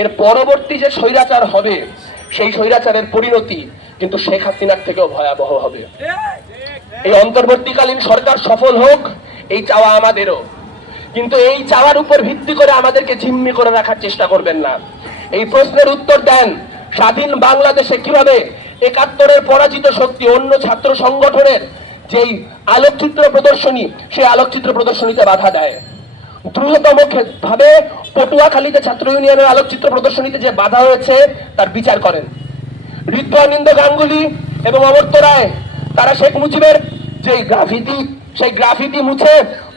এর পরবর্তী যে স্বৈরাচার হবে সেই স্বৈরাচারের পরিণতি কিন্তু শেখ হাসিনার থেকেও ভয়াবহ হবে। এই অন্তর্বর্তীকালীন সরকার সফল হোক এই চাওয়া আমাদেরও, কিন্তু এই চাওয়ার উপর ভিত্তি করে আমাদেরকে জিম্মি করে রাখার চেষ্টা করবেন না। এই প্রশ্নের উত্তর দেন, স্বাধীন বাংলাদেশে কিভাবে ৭১-এর পরাজিত শক্তি অন্য ছাত্র সংগঠনের যেই আলোকচিত্র প্রদর্শনী সেই আলোকচিত্র প্রদর্শনীতে বাধা দেয়। দ্রুততম ভাবে পটুয়াখালীতে ছাত্র ইউনিয়নের আলোকচিত্র প্রদর্শনীতে যে বাধা হয়েছে তার বিচার করেন। হৃদয়ানন্দ গাঙ্গুলি এবং অমর্ত্য রায় তারা শেখ মুজিবের যে গ্রাফিতি সেই গ্রাফিতি মুছে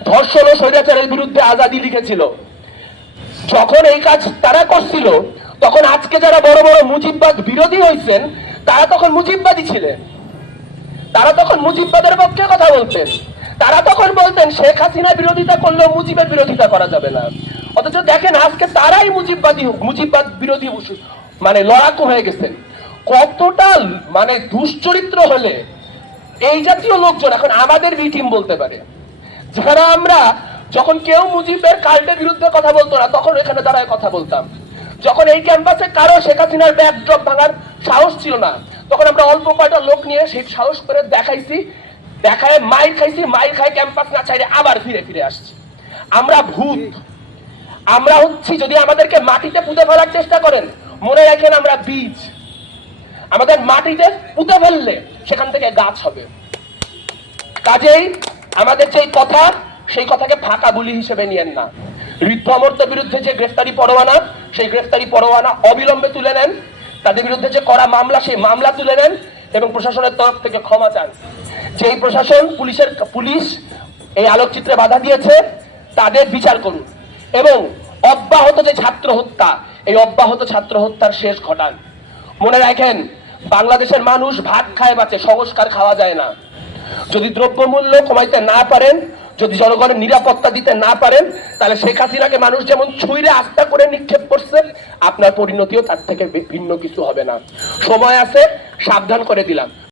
ধর্ষণ ও স্বৈরাচারের বিরুদ্ধে আজাদি লিখেছিল। যখন এই কাজ তারা করছিল তখন আজকে যারা বড় বড় মুজিববাদ বিরোধী হয়েছেন তারা তখন মুজিববাদী ছিলেন, তারা তখন মুজিববাদের পক্ষে কথা বলতেন, তারা তখন বলতেন শেখ হাসিনা বিরোধিতা করলেও মুজিবের বিরোধিতা করা যাবে না। অথচ দেখেন আজকে তারাই মুজিববাদ বিরোধী মানে লড়াকু হয়ে গেছেন। কতটা মানে দুশ্চরিত্র হলে এই জাতীয় লোকজন এখন আমাদের বি টিম বলতে পারে, যারা আমরা যখন কেউ মুজিবের কাল্টের বিরুদ্ধে কথা বলতো না তখন এখানে দাঁড়ায় কথা বলতাম। যখন এই ক্যাম্পাসে কারো শেখ হাসিনার ব্যাকড্রপ ভাঙার সাহস ছিল না তখন আমরা অল্প কয়টা লোক নিয়ে সেই সাহস করে দেখাইছি, দেখায় মাইর খাইছি, মাইর খাই ক্যাম্পাস না চাইলে আবার ফিরে ফিরে আসছি। আমরা ভূত, আমরা হচ্ছি, যদি আমাদেরকে মাটিতে পুঁতে ফেলার চেষ্টা করেন মনে রাখেন আমরা বীজ, আমাদের মাটিতে পুঁতে ফেললে সেখান থেকে গাছ হবে। কাজেই আমাদের যে কথা সেই কথাকে ফাঁকা বুলি হিসেবে নিয়েন না। ঋদ্ধমর্তের বিরুদ্ধে যে গ্রেফতারি পরোয়ানা সেই গ্রেফতারি পরোয়ানা অবিলম্বে তুলে নেন, তাদের বিরুদ্ধে যে করা মামলা সেই মামলা তুলে নেন এবং প্রশাসনের তরফ থেকে ক্ষমা চান। যেই প্রশাসন পুলিশ এই আলোকচিত্রে বাধা দিয়েছে তাদের বিচার করুন এবং অব্যাহত যে ছাত্র হত্যা এই অব্যাহত ছাত্র হত্যার শেষ ঘটান। মনে রাখেন বাংলাদেশের মানুষ ভাত খায় বাঁচে, সংস্কার খাওয়া যায় না। যদি দ্রব্যমূল্য কমাইতে না পারেন, যদি জনগণের নিরাপত্তা দিতে না পারেন তাহলে শেখ হাসিনাকে মানুষ যেমন ছুঁড়ে আস্থা করে নিক্ষেপ করছে আপনার পরিণতিও তার থেকে ভিন্ন কিছু হবে না। সময় আছে, সাবধান করে দিলাম।